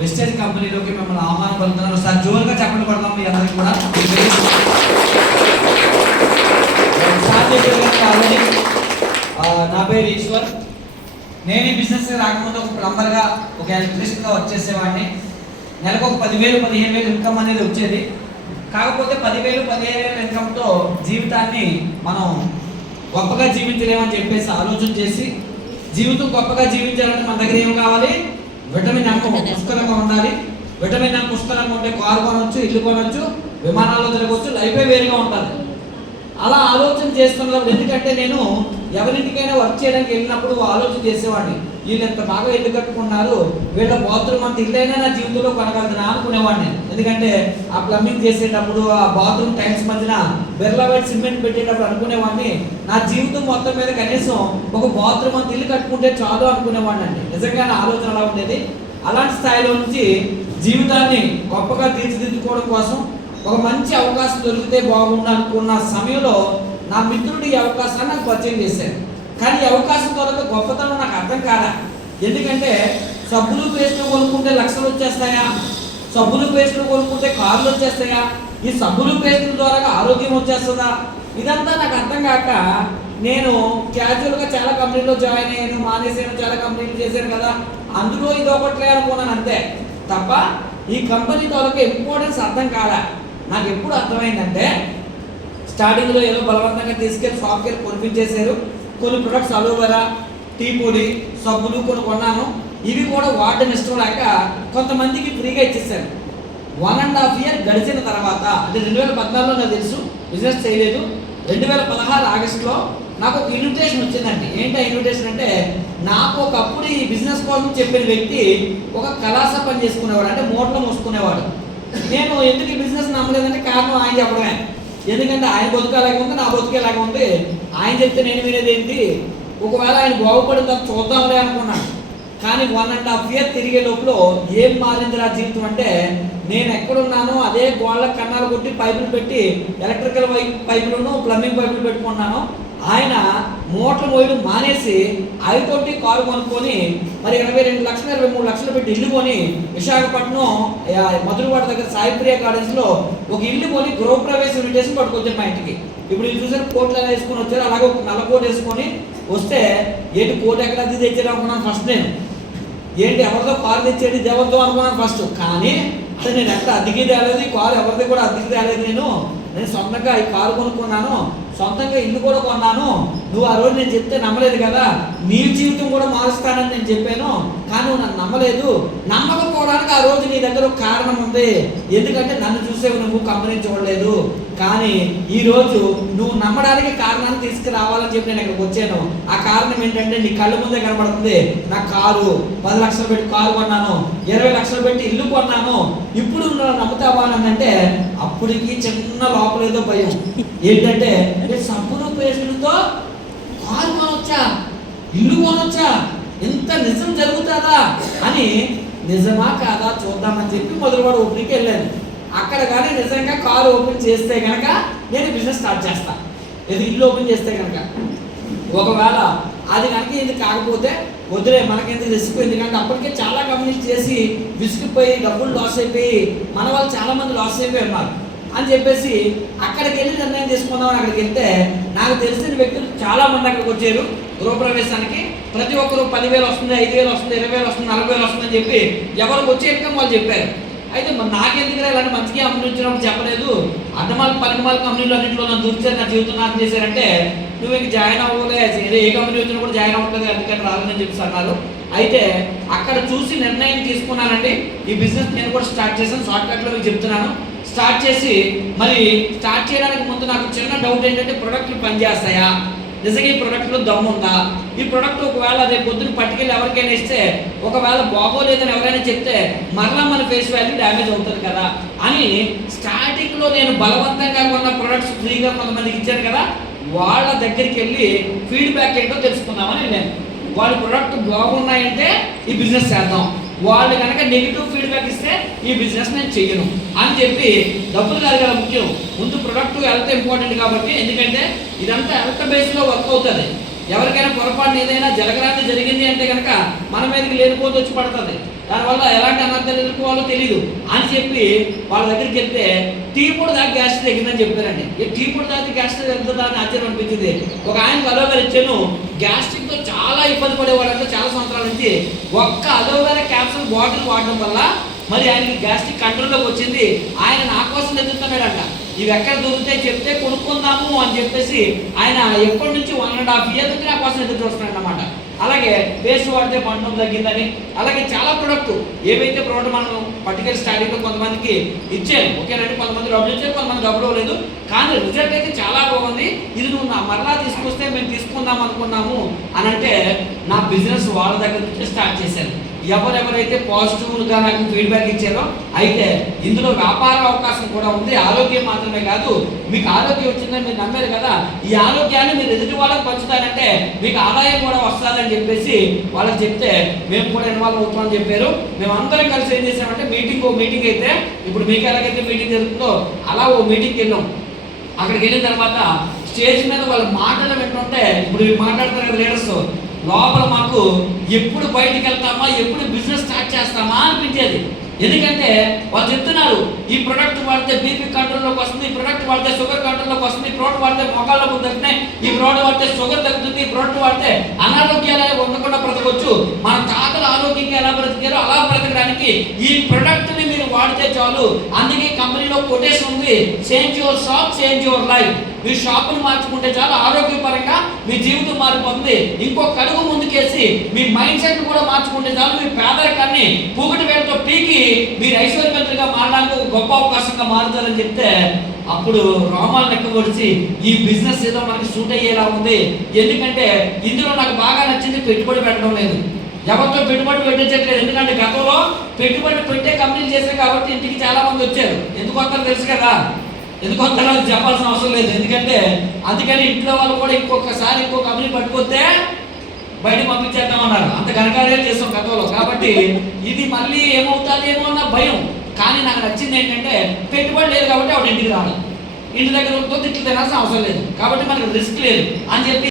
Wastage కంపెనీలోకి మిమ్మల్ని ఆహ్వానం పలుకుతున్నాను. ఒకసారి జోరుగా చెప్పండి పడదాం మీ అందరికీ కూడా. నా పేరు ఈశ్వర్. నేను ఈ బిజినెస్ రాకముందు ఒక ప్లంబర్గా, ఒక ఎలక్ట్రీషియన్గా వచ్చేసేవాడిని. నెలకు ఒక 10,000-15,000 ఇన్కమ్ అనేది వచ్చేది. కాకపోతే 10,000-15,000 ఇన్కమ్తో జీవితాన్ని మనం గొప్పగా జీవించలేమని చెప్పేసి ఆలోచన చేసి, జీవితం గొప్పగా జీవించాలంటే మన దగ్గర ఏం కావాలి? విటమిన్ ఎం పుష్కలంగా ఉండాలి. విటమిన్ ఎం పుష్కలంగా ఉంటే కారు కొనవచ్చు, ఇల్లు కొనవచ్చు, విమానాల్లో తిరగవచ్చు, లైఫే వేరుగా ఉంటుంది. అలా ఆలోచన చేస్తున్నప్పుడు, ఎందుకంటే నేను ఎవరింటికైనా వర్క్ చేయడానికి వెళ్ళినప్పుడు ఆలోచన చేసేవాడిని, వీళ్ళు ఎంత బాగా ఇల్లు కట్టుకున్నారు, వీళ్ళ బాత్రూమ్ అంత ఇల్లైనా నా జీవితంలో కొనగలుగుతున్నా అనుకునేవాడిని. ఎందుకంటే ఆ ప్లంబింగ్ చేసేటప్పుడు, ఆ బాత్రూమ్ టైల్స్ మధ్యన బిర్లా వైట్ సిమెంట్ పెట్టేటప్పుడు అనుకునేవాడిని, నా జీవితం మొత్తం మీద కనీసం ఒక బాత్రూమ్ అంత ఇల్లు కట్టుకుంటే చాలు అనుకునేవాడిని అండి. నిజంగా నా ఆలోచన అలా ఉండేది. అలాంటి స్థాయిలో నుంచి జీవితాన్ని గొప్పగా తీర్చిదిద్దుకోవడం కోసం ఒక మంచి అవకాశం దొరికితే బాగుండు అనుకున్న సమయంలో నా మిత్రుడు ఈ అవకాశాన్ని నాకు పరిచయం చేశాడు. కానీ ఈ అవకాశం దొరక గొప్పతనం నాకు అర్థం కాదా. ఎందుకంటే సబ్బులు పేస్టులు కొనుక్కుంటే లక్షలు వచ్చేస్తాయా? సబ్బులు పేస్టులు కొనుక్కుంటే కార్లు వచ్చేస్తాయా? ఈ సబ్బులు పేస్టుల ద్వారా ఆరోగ్యం వచ్చేస్తుందా? ఇదంతా నాకు అర్థం కాక నేను క్యాజువల్గా చాలా కంపెనీలో జాయిన్ అయ్యాను, మానేసాను, చాలా కంపెనీలు చేశాను కదా, అందులో ఇది ఒకట్లే అనుకున్నాను అంతే తప్ప ఈ కంపెనీ తాలూకా ఇంపార్టెన్స్ అర్థం కాదా. నాకు ఎప్పుడు అర్థమైందంటే, స్టార్టింగ్లో ఏదో బలవంతంగా తీసుకెళ్ళి షాప్కి వెళ్ళి కొనిపించేశారు. కొన్ని ప్రొడక్ట్స్ అలోవెరా, టీ పొడి, సబ్బులు కొన్ని కొన్నాను. ఇవి కూడా వాడడం ఇష్టం లేక కొంతమందికి ఫ్రీగా ఇచ్చేసాను. 1.5 year గడిచిన తర్వాత, అంటే 2014లో నాకు తెలుసు బిజినెస్ చేయలేదు, 2016 ఆగస్టులో నాకు ఒక ఇన్విటేషన్ వచ్చిందండి. ఏంటి ఆ ఇన్విటేషన్ అంటే, నాకు ఒకప్పుడు ఈ బిజినెస్ కోసం చెప్పిన వ్యక్తి ఒక కళాస పని చేసుకునేవాడు, అంటే మూటలు మోసుకునేవాడు. నేను ఎందుకు ఈ బిజినెస్ నమ్మలేదంటే కారణం ఆయన చెప్పడమే. ఎందుకంటే ఆయన బతుకు ఎలాగ ఉంది, నా బతుకు ఎలాగ ఉంది, ఆయన చెప్తే నేను వినేది ఏంటి, ఒకవేళ ఆయన బాగుపడిన తర్వాత చూద్దాంలే అనుకున్నాను. కానీ 1.5 year తిరిగే లోపల ఏం మారింది నా జీవితం అంటే, నేను ఎక్కడున్నానో అదే గోళ్ళ కన్నాలు కొట్టి పైపులు పెట్టి ఎలక్ట్రికల్ పైపులను, ప్లంబింగ్ పైపులు పెట్టుకున్నాను. ఆయన మోటార్ మోయడం మానేసి 5 కోటి కారు కొనుక్కొని మరి 22 లక్షలు 23 లక్షలు పెట్టి ఇల్లు కొని విశాఖపట్నం మధురవాడ దగ్గర సాయిప్రియ గార్డెన్స్లో ఒక ఇల్లు కొని గృహప్రవేశ ఇన్విటేషన్ పట్టుకొచ్చారు మా ఇంటికి. ఇప్పుడు ఇది చూసారు, కోట్లు ఎలా వేసుకొని వచ్చారు, అలాగే ఒక నల్ల కోట్ వేసుకొని వస్తే ఏంటి కోట్ ఎక్కడ అద్దె తెచ్చారు అనుకున్నాను ఫస్ట్. నేను ఏంటి ఎవరితో కారు తెచ్చేది ఎవరితో అనుకున్నాను ఫస్ట్. కానీ అసలు నేను ఎక్కడ అద్దెకి తేలేదు, ఈ కారు ఎవరిది కూడా అద్దెకి తేలేదు. నేను సొంతంగా ఈ కారు కొనుక్కున్నాను, సొంతంగా ఇల్లు కూడా కొన్నాను. నువ్వు ఆ రోజు నేను చెప్తే నమ్మలేదు కదా, నీ జీవితం కూడా మారుస్తానని నేను చెప్పాను, కానీ నువ్వు నన్ను నమ్మలేదు. నమ్మకపోవడానికి ఆ రోజు నీ దగ్గర ఒక కారణం ఉంది. ఎందుకంటే నన్ను చూసేవి నువ్వు కంపెనీ చూడలేదు, కానీ ఈరోజు నువ్వు నమ్మడానికి కారణాన్ని తీసుకురావాలని చెప్పి నేను ఇక్కడికి వచ్చాను. ఆ కారణం ఏంటంటే నీ కళ్ళ ముందే కనబడుతుంది. నా కారు 10 లక్షలు పెట్టి కారు కొన్నాను, 20 లక్షలు పెట్టి ఇల్లు కొన్నాను, ఇప్పుడు నువ్వు నమ్ముతావా అని అంటే అప్పటికి చిన్న లోపల ఏదో భయం. ఏంటంటే సబ్బులు పేస్టులతో కారు కొనొచ్చా, ఇల్లు కొనొచ్చా, ఇంత నిజం జరుగుతుందా అని, నిజమా కాదా చూద్దామని చెప్పి మొదలువాడు ఓపెనింగ్కి వెళ్ళాను. అక్కడ కానీ నిజంగా కారు ఓపెన్ చేస్తే కనుక నేను బిజినెస్ స్టార్ట్ చేస్తాను. ఇది ఇల్లు ఓపెన్ చేస్తే కనుక, ఒకవేళ అది కనుక ఇది కాకపోతే వదిలే, మనకెందుకు రిస్క్. ఎందుకంటే అప్పటికే చాలా కంపెనీస్ చేసి విసిగిపోయి డబ్బులు లాస్ అయిపోయి మన వాళ్ళు చాలామంది లాస్ అయిపోయి ఉన్నారు అని చెప్పేసి అక్కడికి వెళ్ళి నిర్ణయం తీసుకుందామని అక్కడికి వెళ్తే, నాకు తెలిసిన వ్యక్తులు చాలామంది అక్కడికి వచ్చారు గృహప్రవేశానికి. ప్రతి ఒక్కరు 10,000 వస్తుంది, 5,000 వస్తుంది, 20,000 వస్తుంది, 40,000 వస్తుందని చెప్పి ఎవరికి వచ్చే ఇన్కమ్ వాళ్ళు చెప్పారు. అయితే మరి నాకెందుకు ఇలాంటి మంచిగా కంపెనీ వచ్చినప్పుడు చెప్పలేదు, అడ్డమాల పనికిమాల కంపెనీలు అన్నింటిలో నన్ను దూర్చారు, నా జీవితం నాకు చేశారంటే నువ్వు ఇంక జాయిన్ అవ్వలే, ఏ కంపెనీ వచ్చినా కూడా జాయిన్ అవ్వట్లేదు, అందుకని రాలేదని చెప్పేసి అన్నారు. అయితే అక్కడ చూసి నిర్ణయం తీసుకున్నానండి. ఈ బిజినెస్ నేను కూడా స్టార్ట్ చేశాను. షార్ట్కట్లో మీకు చెప్తున్నాను. స్టార్ట్ చేసి మరి స్టార్ట్ చేయడానికి ముందు నాకు చిన్న డౌట్ ఏంటంటే, ప్రొడక్ట్లు పనిచేస్తాయా, నిజంగా ఈ ప్రొడక్ట్లో దమ్ము ఉందా, ఈ ప్రొడక్ట్ ఒకవేళ రేపు పొద్దున్న పట్టుకెళ్ళి ఎవరికైనా ఇస్తే ఒకవేళ బాగోలేదని ఎవరైనా చెప్తే మరలా మన ఫేస్ వాల్యూ డ్యామేజ్ అవుతుంది కదా అని స్టార్టింగ్లో నేను బలవంతంగా కొన్న ప్రొడక్ట్స్ ఫ్రీగా కొంతమందికి ఇచ్చాను కదా, వాళ్ళ దగ్గరికి వెళ్ళి ఫీడ్బ్యాక్ ఏంటో తెలుసుకుందామని వెళ్ళాను. వాళ్ళ ప్రొడక్ట్ బాగున్నాయంటే ఈ బిజినెస్ చేద్దాం, వాళ్ళు కనుక నెగిటివ్ ఫీడ్బ్యాక్ ఇస్తే ఈ బిజినెస్ నేను చెయ్యను అని చెప్పి, డబ్బులు కాదు కదా ముఖ్యం, ముందు ప్రొడక్ట్ హెల్త్ ఇంపార్టెంట్ కాబట్టి. ఎందుకంటే ఇదంతా హెల్త్ బేస్లో వర్క్ అవుతుంది. ఎవరికైనా పొరపాటు ఏదైనా జరిగింది అంటే కనుక మన మీదకి లేనిపోతే వచ్చి పడుతుంది. దానివల్ల ఎలాంటి అనర్థాలు ఎదుర్కోవాలో తెలియదు అని చెప్పి వాళ్ళ దగ్గరికి వెళ్తే టీ పొడి దాకా గ్యాస్ తగ్గిందని చెప్పారండి. ఈ టీ పొడి దాకా గ్యాస్ తగ్గుతుందా అని ఆశ్చర్యం అనిపించింది. ఒక ఆయన అలోవేరా ఇచ్చాను, గ్యాస్ట్రిక్తో చాలా ఇబ్బంది పడేవాళ్ళంటే చాలా సంవత్సరాల నుంచి ఒక్క అలోవేరా క్యాప్సూల్ బాటిల్ వాడడం వల్ల మరి ఆయనకి గ్యాస్ట్రిక్ కంట్రోల్లోకి వచ్చింది. ఆయన నా కోసం ఎదుగుతున్నాడంట. ఇవి ఎక్కడ దొరుకుతాయి చెప్తే కొనుక్కుందాము అని చెప్పేసి ఆయన ఎప్పటి నుంచి 1.5 years నుంచి నా కోసం ఎదురు చూస్తున్నాడు అన్నమాట. అలాగే పేస్ట్ వాడితే పంట తగ్గిందని, అలాగే చాలా ప్రోడక్ట్ ఏవైతే ప్రోడక్ట్ మనం పర్టికులర్ స్టార్టింగ్లో కొంతమందికి ఇచ్చాను, ఓకేనండి. కొంతమంది డబ్బులు ఇచ్చారు, కొంతమంది డబ్బులు ఇవ్వలేదు, కానీ రిజల్ట్ అయితే చాలా బాగుంది. ఇది నువ్వు మరలా తీసుకొస్తే మేము తీసుకుందాం అనుకున్నాము అని అంటే నా బిజినెస్ వాళ్ళ దగ్గర నుంచి స్టార్ట్ చేశాను. ఎవరెవరైతే పాజిటివ్గా నాకు ఫీడ్బ్యాక్ ఇచ్చారో అయితే ఇందులో వ్యాపార అవకాశం కూడా ఉంది. ఆరోగ్యం మాత్రమే కాదు, మీకు ఆరోగ్యం వచ్చిందని మీరు నమ్మారు కదా, ఈ ఆరోగ్యాన్ని మీరు ఎదుటి వాళ్ళకి పంచుతారంటే మీకు ఆదాయం కూడా వస్తుందని చెప్పేసి వాళ్ళకి చెప్తే మేము కూడా ఇన్వాల్వ్ అవుతామని చెప్పారు. మేము అందరం కలిసి ఏం చేసామంటే ఓ మీటింగ్ అయితే ఇప్పుడు మీకు ఎలాగైతే మీటింగ్ జరుగుతుందో అలా ఓ మీటింగ్కి వెళ్ళాం. అక్కడికి వెళ్ళిన తర్వాత స్టేజ్ మీద వాళ్ళ మాటలు వింటుంటే ఇప్పుడు మాట్లాడతారు కదా లీడర్స్, లోపల మాకు ఎప్పుడు బయటికి వెళ్తామా, ఎప్పుడు బిజినెస్ స్టార్ట్ చేస్తామా అనిపించేది. ఎందుకంటే వాళ్ళు చెప్తున్నారు ఈ ప్రొడక్ట్ వాడితే బీపీ కంట్రోల్లోకి వస్తుంది, ఈ ప్రొడక్ట్ వాడితే షుగర్ కంట్రోల్లోకి వస్తుంది, ఈ ప్రోడక్ట్ వాడితే మొక్కల్లోకి తగ్గుతున్నాయి, ఈ ప్రోడక్ట్ వాడితే షుగర్ తగ్గుతుంది, ఈ ప్రోడక్ట్ వాడితే అనారోగ్యాలు ఉండకుండా బ్రతకొచ్చు, మన తాతలు ఆరోగ్యంగా ఎలా బ్రతికారో అలా బ్రతకడానికి ఈ ప్రొడక్ట్ని మీరు వాడితే చాలు. అందుకే కంపెనీలో కొటేషన్ ఉంది, change your shop change your life. మీ షాపును మార్చుకుంటే చాలు ఆరోగ్యపరంగా మీ జీవితం మారిపోతుంది. ఇంకొక అడుగు ముందుకేసి మీ మైండ్ సెట్ కూడా మార్చుకుంటే చాలు మీ పేదరికాన్ని పూగటి వేలతో పీకి మీరు ఐశ్వర్యవంతులుగా మారడానికి ఒక గొప్ప అవకాశంగా మారుతారని చెప్తే అప్పుడు రోమాలు లెక్క పొడిచి ఈ బిజినెస్ ఏదో మనకి సూట్ అయ్యేలా ఉంది. ఎందుకంటే ఇందులో నాకు బాగా నచ్చింది పెట్టుబడి పెట్టడం లేదు, ఎవరితో పెట్టుబడి పెట్టించట్లేదు. ఎందుకంటే గతంలో పెట్టుబడి పెట్టే కంపెనీలు చేశారు కాబట్టి ఇంటికి చాలా మంది వచ్చారు. ఎందుకు వస్తారో తెలుసు కదా, ఎందుకు వస్తారో చెప్పాల్సిన అవసరం లేదు. ఎందుకంటే అందుకని ఇంట్లో వాళ్ళు కూడా ఇంకొకసారి ఇంకో కంపెనీ పట్టుకొస్తే బయట పంపించేద్దామన్నారు. అంత ఘనకార్యాలు చేస్తాం గతంలో. కాబట్టి ఇది మళ్ళీ ఏమవుతుందేమో అన్న భయం. కానీ నాకు నచ్చింది ఏంటంటే పెట్టుబడి లేదు కాబట్టి ఆవిడ ఇంటికి రావడం, ఇంటి దగ్గర తిట్లు తినాల్సిన అవసరం లేదు కాబట్టి మనకు రిస్క్ లేదు అని చెప్పి